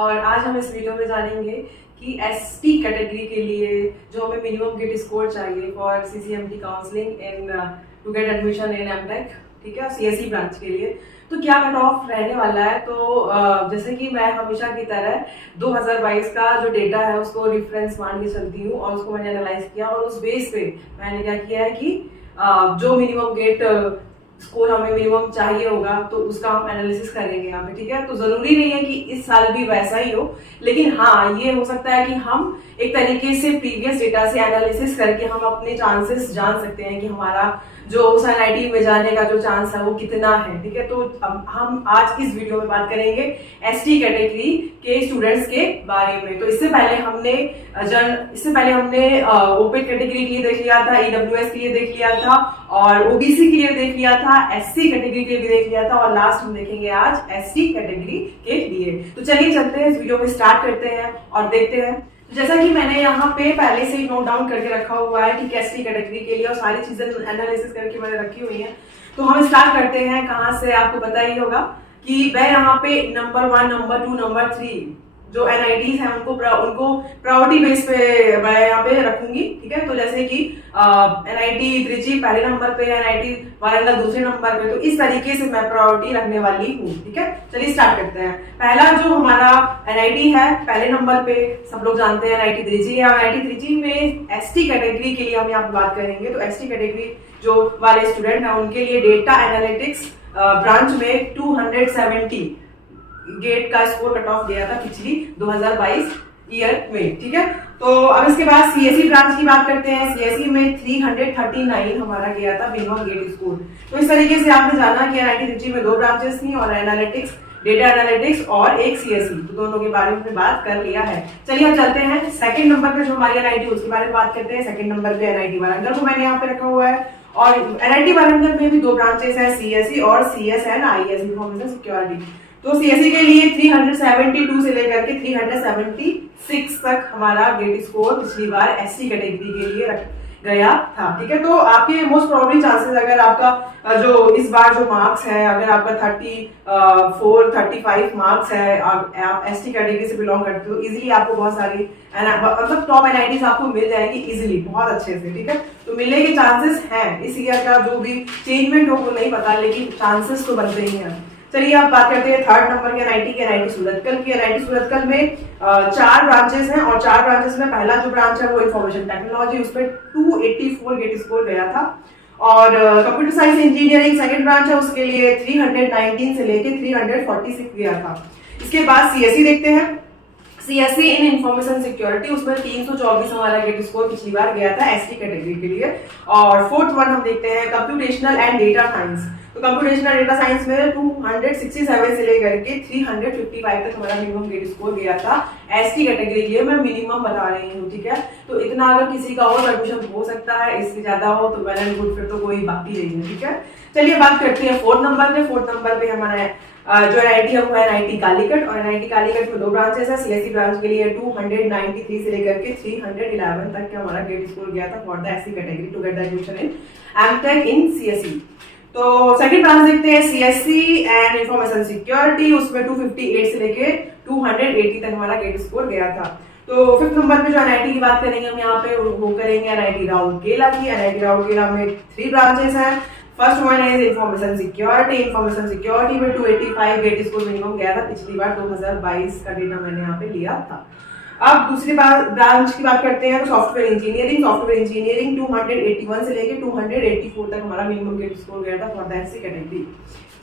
और आज हम इस वीडियो में जानेंगे कि एसटी कैटेगरी के लिए जो हमें मिनिमम गेट स्कोर चाहिए for CCMT counselling in to get admission in MTech, ठीक है, सीएसई ब्रांच के लिए तो क्या कट ऑफ रहने वाला है। तो जैसे कि मैं हमेशा की तरह 2022 का जो डेटा है उसको रेफरेंस मान के चलती हूँ और उसको मैंने एनालाइज किया और उस बेस पे मैंने क्या किया है कि जो मिनिमम गेट स्कोर हमें मिनिमम चाहिए होगा तो उसका हम एनालिसिस करेंगे यहाँ पे, ठीक है। तो जरूरी नहीं है कि इस साल भी वैसा ही हो, लेकिन हाँ ये हो सकता है कि हम एक तरीके से प्रीवियस डेटा से एनालिसिस करके हम अपने चांसेस जान सकते हैं कि हमारा जो उस एनआईटी में जाने का जो चांस है वो कितना है, ठीक है। तो हम आज इस वीडियो में बात करेंगे एसटी कैटेगरी के स्टूडेंट्स के बारे में। तो इससे पहले हमने ओपन कैटेगरी के लिए देख लिया था, ईडब्ल्यूएस के लिए देख लिया था और ओबीसी के लिए देख लिया था, एससी कैटेगरी के लिए भी देख लिया था और लास्ट हम देखेंगे आज एसटी कैटेगरी के लिए। तो चलिए चलते हैं, इस वीडियो में स्टार्ट करते हैं और देखते हैं। जैसा कि मैंने यहाँ पे पहले से ही नोट डाउन करके रखा हुआ है कि एसटी कैटेगरी के लिए और सारी चीजें एनालिसिस करके मैंने रखी हुई हैं। तो हम स्टार्ट करते हैं कहाँ से, आपको पता ही होगा कि मैं यहाँ पे नंबर 1, नंबर 2, नंबर 3 जो एनआईटीज हैं उनको प्रायोरिटी बेस पे मैं यहाँ पे रखूंगी, ठीक है। तो जैसे कि एनआईटी त्रिची पहले नंबर पे, एनआईटी वारंगल दूसरे नंबर पे, तो इस तरीके से मैं प्रायोरिटी रखने वाली हूँ, ठीक है। चलिए स्टार्ट करते हैं। पहला जो हमारा एनआईटी है पहले नंबर पे सब लोग जानते हैं एनआईटी त्रिची है। एनआईटी त्रिची में एसटी कैटेगरी के लिए हम यहाँ पे बात करेंगे। तो एसटी कैटेगरी जो वाले स्टूडेंट है उनके लिए डेटा एनालिटिक्स ब्रांच में 270 गेट का स्कोर कट ऑफ गया था पिछली 2022 ईयर में, ठीक है। तो अब इसके बाद सीएसई ब्रांच की बात करते हैं। सीएसई में 339 हमारा गया था मिनिमम गेट स्कोर। तो इस तरीके से आपने जाना कि एनआईटी त्रिची में 2 ब्रांचेस थी और एनालिटिक्स, डेटा एनालिटिक्स और एक सीएसई, तो दोनों के बारे में बात कर लिया है। चलिए हम चलते हैं सेकंड नंबर पे जो हमारी एनआईटी उसके बारे में बात करते हैं। सेकंड नंबर पे एनआईटी वारंगल को मैंने यहाँ पे रखा हुआ है और एनआईटी वारंगल में भी 2 ब्रांचेस है, सीएसई और सीएसएनआईएस इंफॉर्मेशन सिक्योरिटी। तो सीएसई के लिए 372 से लेकर के 376 तक हमारा गेट स्कोर पिछली बार एसटी कैटेगरी के लिए गया था, ठीक है। तो आपके मोस्ट प्रोबेबली चांसेस, अगर आपका जो इस बार जो मार्क्स है, अगर आपका 35 मार्क्स है, आप एसटी कैटेगरी से बिलोंग करते हो, इजीली आपको बहुत सारी मतलब टॉप एनआईटीज आपको मिल जाएगी इजीली, बहुत अच्छे से, ठीक है। तो मिलने के चांसेस हैं। इस ईयर का जो भी चेंजमेंट हो वो नहीं पता, लेकिन चांसेस तो बनते ही हैं। चलिए आप बात करते हैं थर्ड नंबर के एनआईटी के, एनआईटी सूरतकल की। एनआईटी सूरतकल में 4 ब्रांचेस हैं और 4 ब्रांचेस में पहला जो ब्रांच है वो इंफॉर्मेशन टेक्नोलॉजी, उसमें 284 गेट स्कोर गया था। और computer science engineering second branch है, उसके लिए 319 से लेके 346 गया था। इसके बाद सीएसई देखते हैं। सीएसई इन इंफॉर्मेशन सिक्योरिटी, उसमें 324 हमारा गेट स्कोर पिछली बार गया था एसटी कैटेगरी के लिए। और फोर्थ वन हम देखते हैं कंप्यूटेशनल एंड डेटा साइंस। तो कंप्यूटेशनल डेटा साइंस में 267 से लेकर के 355 तक हमारा मिनिमम गेट स्कोर गया था एसटी कैटेगरी के लिए। मैं मिनिमम बता रही हूँ, ठीक है। तो इतना अगर किसी का और एडमिशन हो सकता है, इससे ज्यादा हो तो वेल एंड गुड, फिर तो कोई बात ही नहीं है, ठीक है। चलिए बात करते हैं फोर्थ नंबर पे। फोर्थ नंबर पे हमारा जो एनआईटी है वो है एनआईटी कालीकट और एनआईटी कालीकट में 2 ब्रांचेस है। सीएसई ब्रांच के लिए 293 से लेकर के 311 तक का हमारा गेट स्कोर गया था for the SC category to get the admission in MTech in CSE. तो सेकंड ब्रांच देखते हैं सीएसई एंड इंफॉर्मेशन सिक्योरिटी, उसमें 258 से लेके 280 तक हमारा गेट स्कोर गया था। तो फिफ्थ नंबर पे जो एनआईटी की बात करेंगे हम यहाँ पे वो करेंगे एनआईटी राउरकेला की। एनआईटी राउरकेला में 3 ब्रांचेस हैं। फर्स्ट वन है इंफॉर्मेशन सिक्योरिटी। इंफॉर्मेशन सिक्योरिटी में 285 गेट स्कोर मिनिमम गया था पिछली बार 2022 का डेटा मैंने यहाँ पे लिया था। अब दूसरी ब्रांच की बात करते हैं तो सॉफ्टवेयर इंजीनियरिंग। सॉफ्टवेयर इंजीनियरिंग 281 से लेके 284 तक हमारा मिनिमम गेट स्कोर गया था for the SC category,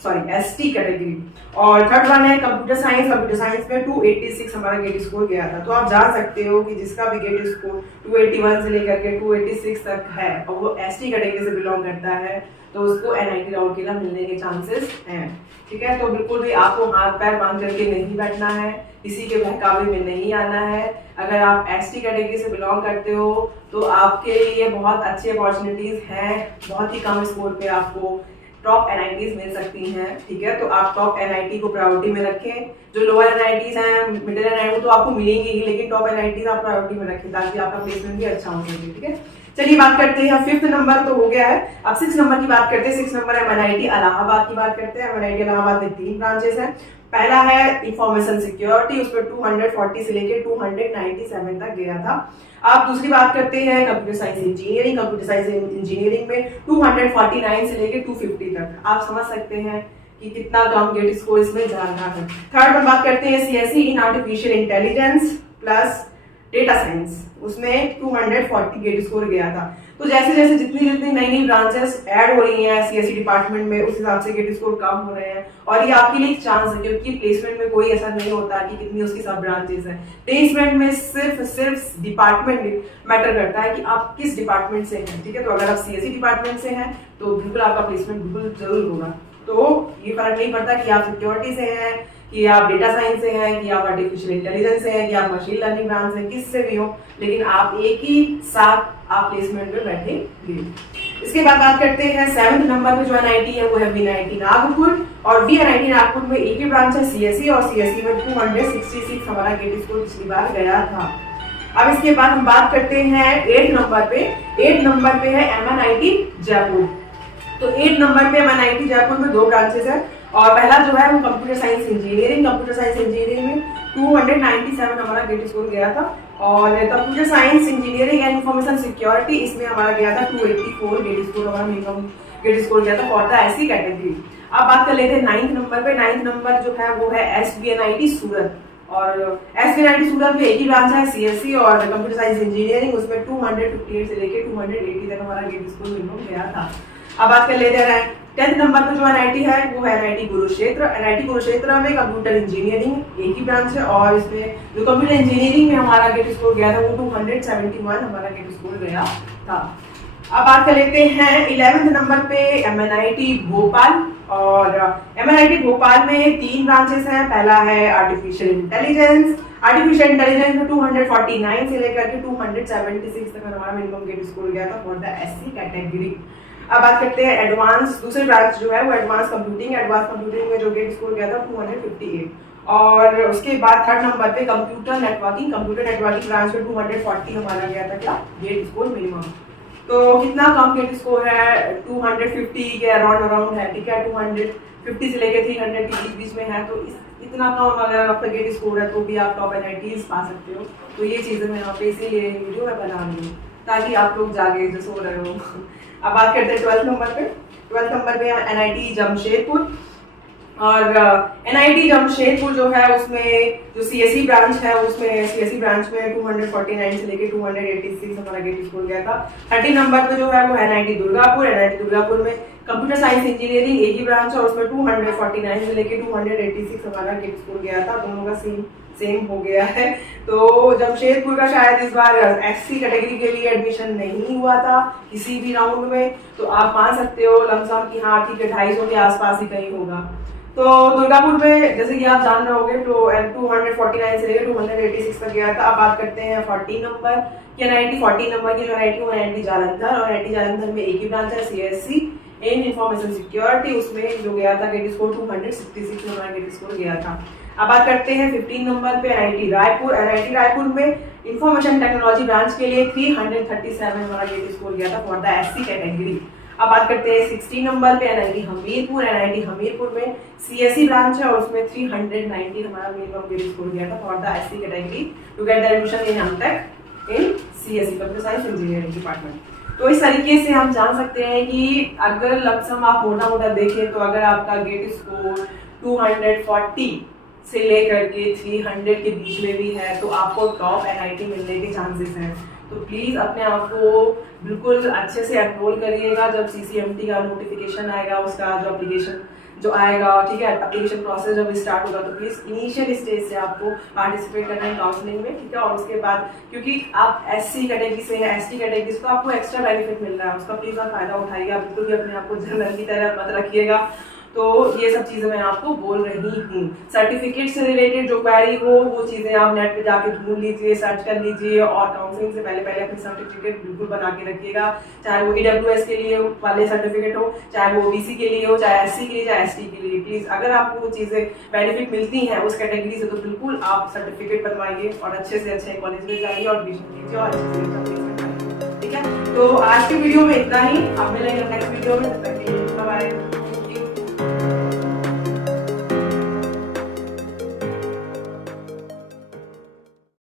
sorry ST category. और थर्ड वन है कंप्यूटर साइंस। कंप्यूटर साइंस में 286 हमारा गेट स्कोर गया था। तो आप जान सकते हो कि जिसका भी गेट स्कोर 281 से लेकर के 286 तक है और वो एसटी कैटेगरी से बिलोंग करता है तो उसको एनआईटी राउरकेला मिलने के चांसेस हैं, ठीक है। तो बिल्कुल भी आपको हाथ पैर बांध करके नहीं बैठना है, किसी के बहकावे में नहीं आना है। अगर आप एसटी कैटेगरी से बिलोंग करते हो तो आपके लिए बहुत अच्छी अपॉर्चुनिटीज हैं, बहुत ही कम स्कोर पे आपको टॉप एनआईटीज मिल सकती हैं, ठीक है। तो आप टॉप एनआईटी को प्रायोरिटी में रखें। जो लोअर एनआईटीज हैं, मिडिल एनआईटी तो आपको मिलेंगी ही, लेकिन टॉप एनआईटीज आप प्रायोरिटी में रखें ताकि आपका प्लेसमेंट भी अच्छा हो सके, ठीक है। चलिए बात करते हैं, फिफ्थ नंबर तो हो गया है। अब 6 नंबर की बात करते हैं। 6 नंबर है एनआईटी इलाहाबाद की बात करते हैं। एनआईटी इलाहाबाद में 3 ब्रांचेस हैं। पहला है इंफॉर्मेशन सिक्योरिटी, उसमें 240 से लेकर 297 तक गया था। आप दूसरी बात करते हैं computer science engineering. Computer science engineering में 249 से लेकर 250 तक। आप समझ सकते हैं कि कितना कम गेट स्कोर इसमें जा रहा है। थर्ड में बात करते हैं CSE in artificial intelligence plus data science, उसमें 240 गेट स्कोर गया था। तो जैसे जैसे जितनी जितनी नई नई ब्रांचेस ऐड हो रही हैं सीएसई डिपार्टमेंट में, उस हिसाब से गेट स्कोर कम हो रहे हैं। और ये आपके लिए एक चांस है, क्योंकि प्लेसमेंट में कोई ऐसा नहीं होता कि कितनी उसकी सब ब्रांचेस हैं। प्लेसमेंट में सिर्फ डिपार्टमेंट मैटर करता है कि आप किस डिपार्टमेंट से हैं, ठीक है। तो अगर आप सीएसई डिपार्टमेंट से हैं तो बिल्कुल आपका प्लेसमेंट बिल्कुल जरूर होगा। तो ये फर्क नहीं पड़ता कि आप सिक्योरिटी से हैं, कि आप डेटा साइंस से हैं, कि आप आर्टिफिशियल इंटेलिजेंस से हैं, कि आप मशीन लर्निंग ब्रांच से, किससे भी हो, लेकिन आप एक ही साथ आप प्लेसमेंट में बैठेंगे। इसके बाद बात करते हैं 7वें नंबर पे जो एनआईटी है वो है वीएनआईटी नागपुर। और वीएनआईटी नागपुर में एक ही ब्रांच है सीएसई, और सीएसई में 266 हमारा गेट स्कोर पिछली बार गया था। अब इसके बाद हम बात करते हैं 8 नंबर पे। 8 नंबर पे है एमएनआईटी जयपुर। तो 8 नंबर पे एमएनआईटी जयपुर में 2 ब्रांचेस है, और पहला जो है वो computer science engineering. Computer science engineering में 297 हमारा गेट स्कोर गया था। और computer science engineering and information security, इसमें हमारा गया था 284 गेट स्कोर, हमारा मिनिमम गेट स्कोर गया था फॉर द एससी कैटेगरी। अब बात कर लेते हैं 9th नंबर पे। 9th नंबर जो है वो है एसवीएनआईटी सूरत। और एसवीएनआईटी सूरत में एक ही ब्रांच है सीएससी और कंप्यूटर साइंस इंजीनियरिंग, उसमें 258 से लेकर 280 तक हमारा गेट स्कोर मिनिमम गया था। अब बात कर लेते हैं 10th नंबर पे जो एनआईटी है वो है एनआईटी कुरुक्षेत्र। एनआईटी कुरुक्षेत्र में कंप्यूटर इंजीनियरिंग एक ही ब्रांच है, और इसमें जो कंप्यूटर इंजीनियरिंग में हमारा गेट स्कोर गया था वो 271 हमारा गेट स्कोर गया था। अब बात कर लेते हैं 11th नंबर पे एमएनआईटी भोपाल। और एमएनआईटी भोपाल में 3 ब्रांचेस हैं। पहला है आर्टिफिशियल इंटेलिजेंस। आर्टिफिशियल इंटेलिजेंस में 249 से लेकर के 276 तक हमारा मिनिमम गेट स्कोर गया था फॉर द एससी कैटेगरी। अब बात करते हैं एडवांस, दूसरी ब्रांच जो है वो एडवांस कंप्यूटिंग। एडवांस कंप्यूटिंग में जो गेट स्कोर गया था 258। और उसके बाद 3rd नंबर पे computer networking. Computer networking branch में 240 हमारा गया था क्या गेट स्कोर मिनिमम। तो कितना कम गेट स्कोर है, 250 के अराउंड है, ठीक है। 250 से लेकर 300 के बीच में है। तो इतना कम अगर आपका गेट स्कोर है तो भी आप टॉप एनआईटीज पा सकते हो। तो ये चीजें मैं यहाँ पे इसीलिए वीडियो में बना रही हूँ ताकि आप लोग जागे जो सो रहे हो। अब बात करते हैं 12th नंबर पे। 12th नंबर पे एनआईटी जमशेदपुर। और एनआईटी जमशेदपुर जो है उसमें जो सीएसई ब्रांच है उसमें सीएसई ब्रांच में 249 से लेकर 286 हमारा गेट स्कोर गया था। 30 नंबर पे जो है वो एनआईटी दुर्गापुर। एनआईटी दुर्गापुर में कंप्यूटर साइंस इंजीनियरिंग एक ही ब्रांच है, उसमें 249 से लेकर 286 हमारा गेट स्कोर गया था। दोनों का सेम हो गया है। तो जमशेदपुर का शायद इस बार एससी कैटेगरी के लिए एडमिशन नहीं हुआ था किसी भी राउंड में, तो आप मान सकते हो लमसम कि हाँ ठीक है 250 के आसपास ही कहीं होगा। तो दुर्गापुर में जैसे कि आप जान रहे होंगे तो 249 से लेकर 286 तक गया था। अब बात करते हैं 14 नंबर की एनआईटी। 14 नंबर की जो एनआईटी वो एनआईटी जालंधर। और एनआईटी जालंधर में एक ही ब्रांच है सीएससी इन इंफॉर्मेशन सिक्योरिटी, उसमें जो गया था गेट स्कोर 266 हमारा गेट स्कोर गया था। अब बात करते हैं 15 नंबर पे एनआईटी रायपुर। एनआईटी रायपुर में इंफॉर्मेशन टेक्नोलॉजी ब्रांच के लिए 337 हमारा गेट स्कोर गया था फॉर द एससी कैटेगरी। अब बात करते हैं 16 नंबर पे एनआईटी हमीरपुर। एनआईटी हमीरपुर में सीएसई ब्रांच है और उसमें 390 हमारा मिनिमम गेट स्कोर गया था for the SC category to get the admission in MTech in CSE computer science engineering department. तो इस तरीके से हम जान सकते हैं कि अगर लमसम आप मोटा मोटा देखें तो अगर आपका गेट स्कोर 240 से लेकर के 300 के बीच में भी है तो आपको टॉप एनआईटी मिलने के चांसेस हैं। तो प्लीज़ अपने आप को बिल्कुल अच्छे से एनरोल करिएगा। जब सीसीएमटी का नोटिफिकेशन आएगा, उसका जो एप्लीकेशन जो आएगा, ठीक है, एप्लीकेशन प्रोसेस जब स्टार्ट होगा तो प्लीज़ इनिशियल स्टेज से आपको पार्टिसिपेट करना है काउंसलिंग में, ठीक है। और उसके बाद क्योंकि आप एससी कैटेगरी से हैं, एसटी कैटेगरी से, तो आपको एक्स्ट्रा बेनिफिट मिल रहा है, उसका प्लीज़ आप फायदा उठाइएगा। बिल्कुल भी अपने आप को जनरल की तरह मत रखिएगा। तो ये सब चीज़ें मैं आपको बोल रही हूँ। सर्टिफिकेट से रिलेटेड जो क्वेरी हो वो चीज़ें आप नेट पे जाके ढूंढ लीजिए, सर्च कर लीजिए और काउंसलिंग से पहले अपनी सर्टिफिकेट बिल्कुल बना के रखिएगा। चाहे वो ईडब्ल्यूएस के लिए वाले सर्टिफिकेट हो, चाहे वो ओबीसी के लिए हो, चाहे एससी के लिए, चाहे एसटी के लिए। प्लीज़ अगर आपको वो चीज़ें बेनिफिट मिलती हैं उस कैटेगरी से तो बिल्कुल आप सर्टिफिकेट बनवाइए और अच्छे से अच्छे कॉलेज में जाइए और एडमिशन लीजिए और अच्छे से, ठीक है। तो आज के वीडियो में इतना ही। आप मिलेंगे नेक्स्ट वीडियो में।